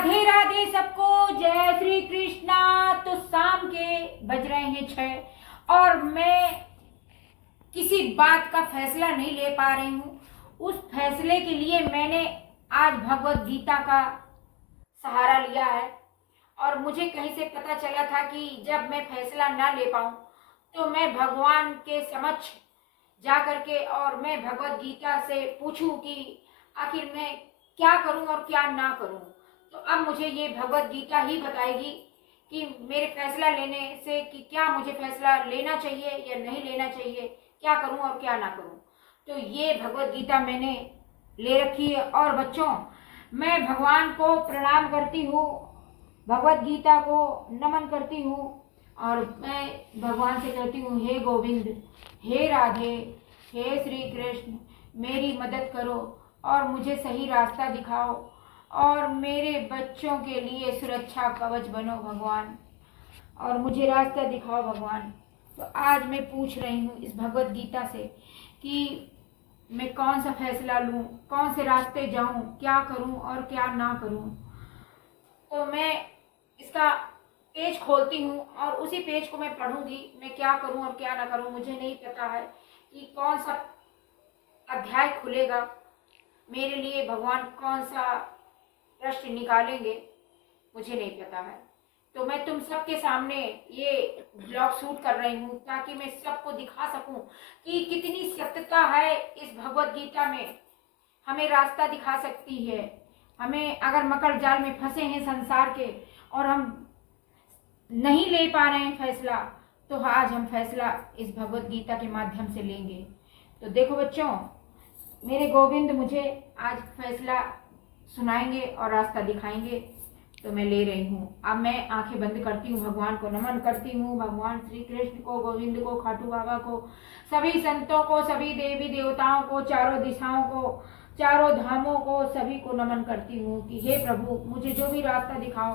राधे राधे सबको, जय श्री कृष्णा। तो शाम के बज रहे हैं 6 और मैं किसी बात का फैसला नहीं ले पा रही हूँ। उस फैसले के लिए मैंने आज भगवत गीता का सहारा लिया है और मुझे कहीं से पता चला था कि जब मैं फैसला ना ले पाऊँ तो मैं भगवान के समक्ष जा करके और मैं भगवत गीता से पूछूं कि आखिर मैं क्या करूं और क्या ना करूं। तो अब मुझे ये भगवत गीता ही बताएगी कि मेरे फैसला लेने से कि क्या मुझे फैसला लेना चाहिए या नहीं लेना चाहिए, क्या करूं और क्या ना करूं। तो ये भगवत गीता मैंने ले रखी है और बच्चों, मैं भगवान को प्रणाम करती हूँ, भगवत गीता को नमन करती हूँ और मैं भगवान से कहती हूँ, हे गोविंद, हे राधे, हे श्री कृष्ण, मेरी मदद करो और मुझे सही रास्ता दिखाओ और मेरे बच्चों के लिए सुरक्षा कवच बनो भगवान, और मुझे रास्ता दिखाओ भगवान। तो आज मैं पूछ रही हूँ इस भगवत गीता से कि मैं कौन सा फैसला लूँ, कौन से रास्ते जाऊँ, क्या करूँ और क्या ना करूँ। तो मैं इसका पेज खोलती हूँ और उसी पेज को मैं पढ़ूंगी, मैं क्या करूँ और क्या ना करूँ। मुझे नहीं पता है कि कौन सा अध्याय खुलेगा, मेरे लिए भगवान कौन सा प्रश्न निकालेंगे, मुझे नहीं पता है। तो मैं तुम सबके सामने ये ब्लॉग शूट कर रही हूँ ताकि मैं सबको दिखा सकूं कि कितनी सत्यता है इस भगवत गीता में। हमें रास्ता दिखा सकती है। हमें अगर मकर जाल में फंसे हैं संसार के और हम नहीं ले पा रहे हैं फैसला, तो आज हम फैसला इस भगवत गीता के माध्यम से लेंगे। तो देखो बच्चों, मेरे गोविंद मुझे आज फैसला सुनाएंगे और रास्ता दिखाएंगे, तो मैं ले रही हूँ। अब मैं आंखें बंद करती हूँ, भगवान को नमन करती हूँ, भगवान श्री कृष्ण को, गोविंद को, खाटू बाबा को, सभी संतों को, सभी देवी देवताओं को, चारों दिशाओं को, चारों धामों को, सभी को नमन करती हूँ कि हे प्रभु, मुझे जो भी रास्ता दिखाओ,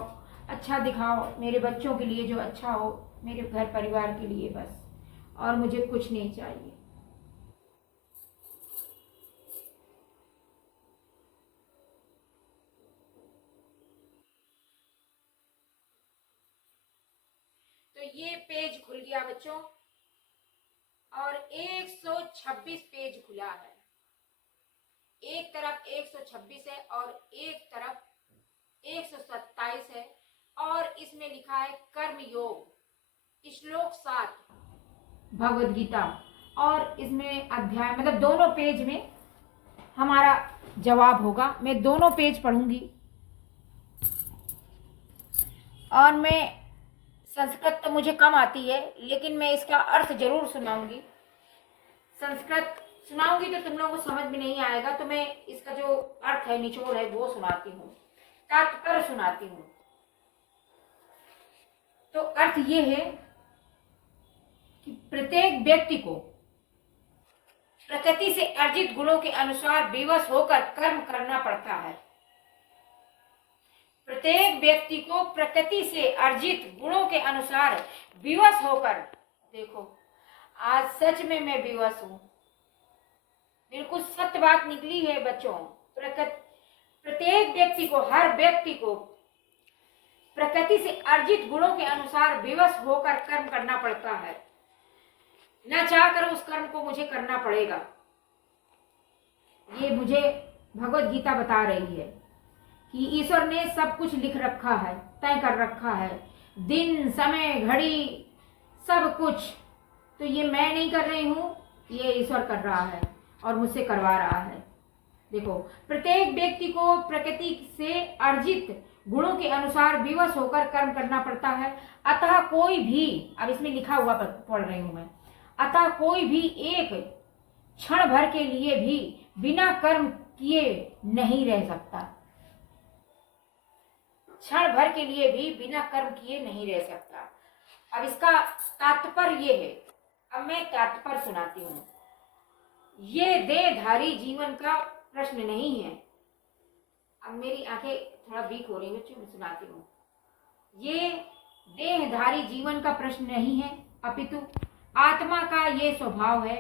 अच्छा दिखाओ, मेरे बच्चों के लिए जो अच्छा हो, मेरे घर परिवार के लिए बस, और मुझे कुछ नहीं चाहिए। तो ये पेज खुल गया बच्चों और 126 पेज खुला है। एक तरफ 126 है और एक तरफ 127 है और इसमें लिखा है कर्म योग, श्लोक 7 भगवत गीता। और इसमें अध्याय मतलब दोनों पेज में हमारा जवाब होगा। मैं दोनों पेज पढ़ूंगी और मैं संस्कृत तो मुझे कम आती है लेकिन मैं इसका अर्थ जरूर सुनाऊंगी। संस्कृत सुनाऊंगी तो तुम लोगों को समझ में नहीं आएगा, तो मैं इसका जो अर्थ है, निचोड़ है, वो सुनाती हूँ, तात्पर्य सुनाती हूँ। तो अर्थ ये है कि प्रत्येक व्यक्ति को प्रकृति से अर्जित गुणों के अनुसार विवश होकर कर्म करना पड़ता है। प्रत्येक व्यक्ति को प्रकृति से अर्जित गुणों के अनुसार विवश होकर, देखो आज सच में मैं विवश हूं, बिल्कुल सत्य बात निकली है बच्चों। प्रत्येक व्यक्ति को, हर व्यक्ति को प्रकृति से अर्जित गुणों के अनुसार विवश होकर कर्म करना पड़ता है। न चाहकर उस कर्म को मुझे करना पड़ेगा। ये मुझे भगवत गीता बता रही है कि ईश्वर ने सब कुछ लिख रखा है, तय कर रखा है, दिन, समय, घड़ी, सब कुछ। तो ये मैं नहीं कर रही हूँ, ये ईश्वर कर रहा है और मुझसे करवा रहा है। देखो, प्रत्येक व्यक्ति को प्रकृति से अर्जित गुणों के अनुसार विवश होकर कर्म करना पड़ता है। अतः कोई भी, अब इसमें लिखा हुआ पढ़ रही हूं मैं, अतः कोई भी एक क्षण भर के लिए भी बिना कर्म किए नहीं रह सकता। क्षण भर के लिए भी बिना कर्म किए नहीं रह सकता। अब इसका तात्पर्य ये है, अब मैं तात्पर्य सुनाती हूँ। ये देहधारी जीवन का प्रश्न नहीं है। अब मेरी आंखें थोड़ा वीक हो रही है बच्चों, मैं सुनाती हूँ। ये देहधारी जीवन का प्रश्न नहीं है, अपितु आत्मा का ये स्वभाव है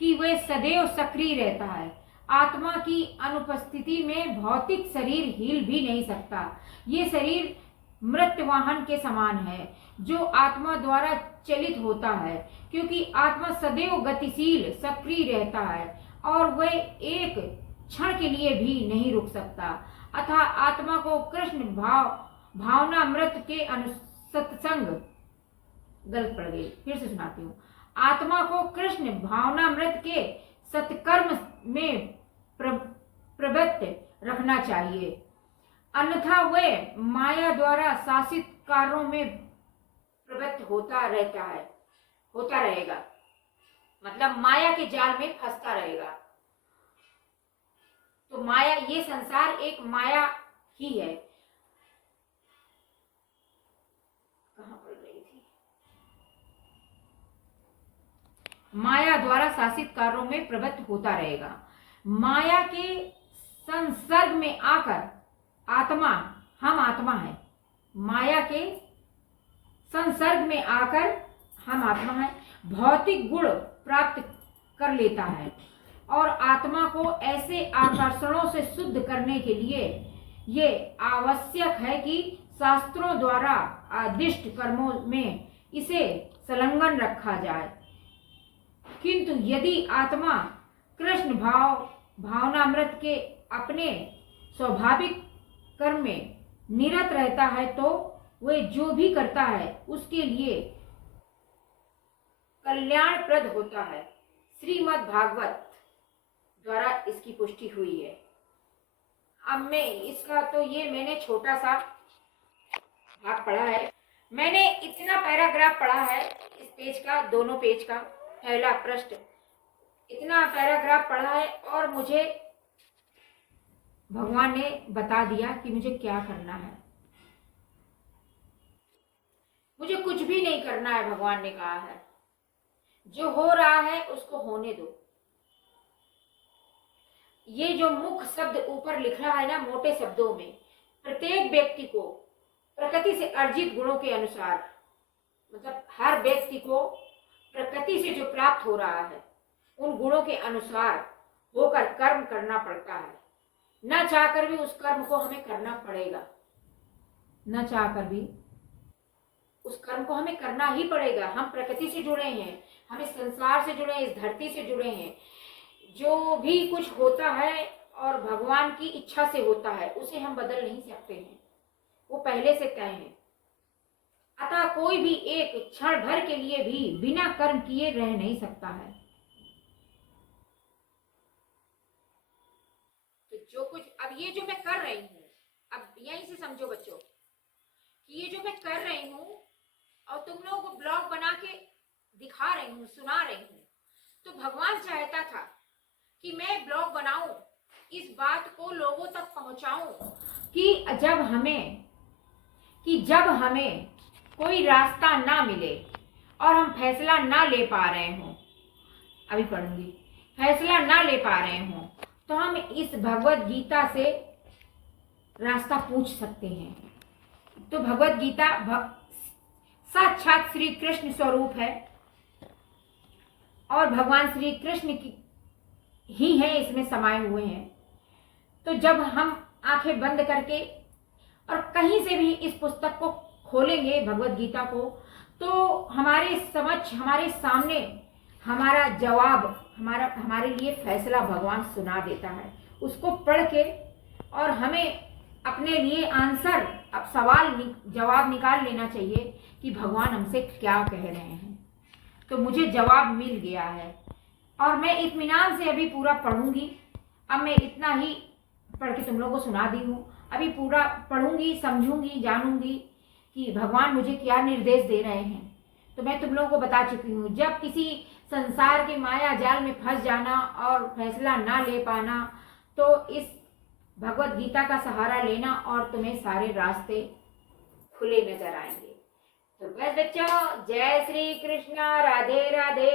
कि वह सदैव सक्रिय रहता है, आत्मा की अनुपस्थिति में भौतिक शरीर हिल भी नहीं सकता। ये शरीर मृत्यवाहन के समान है जो आत्मा द्वारा चलित होता है, क्योंकि आत्मा सदैव गतिशील सक्रिय रहता है और वह एक क्षण के लिए भी नहीं रुक सकता। अतः आत्मा को कृष्ण भावनामृत के सत्संग, गलत पड़ गई, फिर से सुनाती हूँ। आत्मा को कृष्ण भावनामृत के सत्कर्म में प्रवृत्त रखना चाहिए, अन्यथा वह माया द्वारा शासित कार्यों में प्रवृत्त होता रहेगा, मतलब माया के जाल में फंसता रहेगा। तो माया, ये संसार एक माया ही है। कहाँ पढ़ रही थी? माया द्वारा शासित कार्यों में प्रवृत्त होता रहेगा। माया के संसर्ग में आकर आत्मा, हम आत्मा है, माया के संसर्ग में आकर हम आत्मा है, भौतिक गुण प्राप्त कर लेता है और आत्मा को ऐसे आकर्षणों से शुद्ध करने के लिए ये आवश्यक है कि शास्त्रों द्वारा आदिष्ट कर्मों में इसे संलग्न रखा जाए। किंतु यदि आत्मा कृष्ण भावनामृत के अपने स्वाभाविक कर्म में निरत रहता है तो वह जो भी करता है उसके लिए कल्याणप्रद होता है। श्रीमद् भागवत द्वारा इसकी पुष्टि हुई है। अब मैं इसका तो ये मैंने छोटा सा भाग पढ़ा है। मैंने इतना पैराग्राफ पढ़ा है इस पेज का, दोनों पेज का पहला पृष्ठ, इतना पैराग्राफ पढ़ा है और मुझे भगवान ने बता दिया कि मुझे क्या करना है। मुझे कुछ भी नहीं करना है, भगवान ने कहा है। जो हो रहा है उसको होने दो। ये जो मुख्य शब्द ऊपर लिख रहा है ना, मोटे शब्दों में, प्रत्येक व्यक्ति को प्रकृति से अर्जित गुणों के अनुसार, मतलब हर व्यक्ति को प्रकृति से जो प्राप्त हो रहा है उन गुणों के अनुसार होकर कर्म करना पड़ता है। न चाहकर भी उस कर्म को हमें करना पड़ेगा, न चाहकर भी उस कर्म को हमें करना ही पड़ेगा। हम प्रकृति से जुड़े हैं, हम इस संसार से जुड़े हैं, इस धरती से जुड़े हैं। जो भी कुछ होता है और भगवान की इच्छा से होता है उसे हम बदल नहीं सकते हैं, वो पहले से तय है। अतः कोई भी एक क्षण भर के लिए भी बिना कर्म किए रह नहीं सकता है। तो जो कुछ अब ये जो मैं कर रही हूँ, अब यहीं से समझो बच्चों कि ये जो मैं कर रही हूँ और तुम लोगों को ब्लॉग बना के दिखा रही हूँ, सुना रही हूँ, तो भगवान चाहता था कि मैं ब्लॉग बनाऊं, इस बात को लोगों तक पहुंचाऊं कि जब हमें कोई रास्ता ना मिले और हम फैसला ना ले पा रहे हों, अभी पढ़ूंगी, फैसला ना ले पा रहे हों, तो हम इस भगवत गीता से रास्ता पूछ सकते हैं। तो भगवत गीता साक्षात श्री कृष्ण स्वरूप है और भगवान श्री कृष्ण की ही है, इसमें समाये हुए हैं। तो जब हम आंखें बंद करके और कहीं से भी इस पुस्तक को खोलेंगे, भगवत गीता को, तो हमारे समक्ष, हमारे सामने हमारा जवाब, हमारे लिए फैसला भगवान सुना देता है। उसको पढ़ के और हमें अपने लिए आंसर, अब सवाल जवाब निकाल लेना चाहिए कि भगवान हमसे क्या कह रहे हैं। तो मुझे जवाब मिल गया है और मैं इत्मीनान से अभी पूरा पढ़ूंगी। अब मैं इतना ही पढ़ के तुम लोगों को सुना दी हूँ, अभी पूरा पढ़ूंगी, समझूंगी, जानूंगी कि भगवान मुझे क्या निर्देश दे रहे हैं। तो मैं तुम लोगों को बता चुकी हूँ, जब किसी संसार के माया जाल में फंस जाना और फैसला ना ले पाना, तो इस भगवत गीता का सहारा लेना और तुम्हें सारे रास्ते खुले नजर आएंगे। तो बस बच्चों, जय श्री कृष्णा, राधे राधे।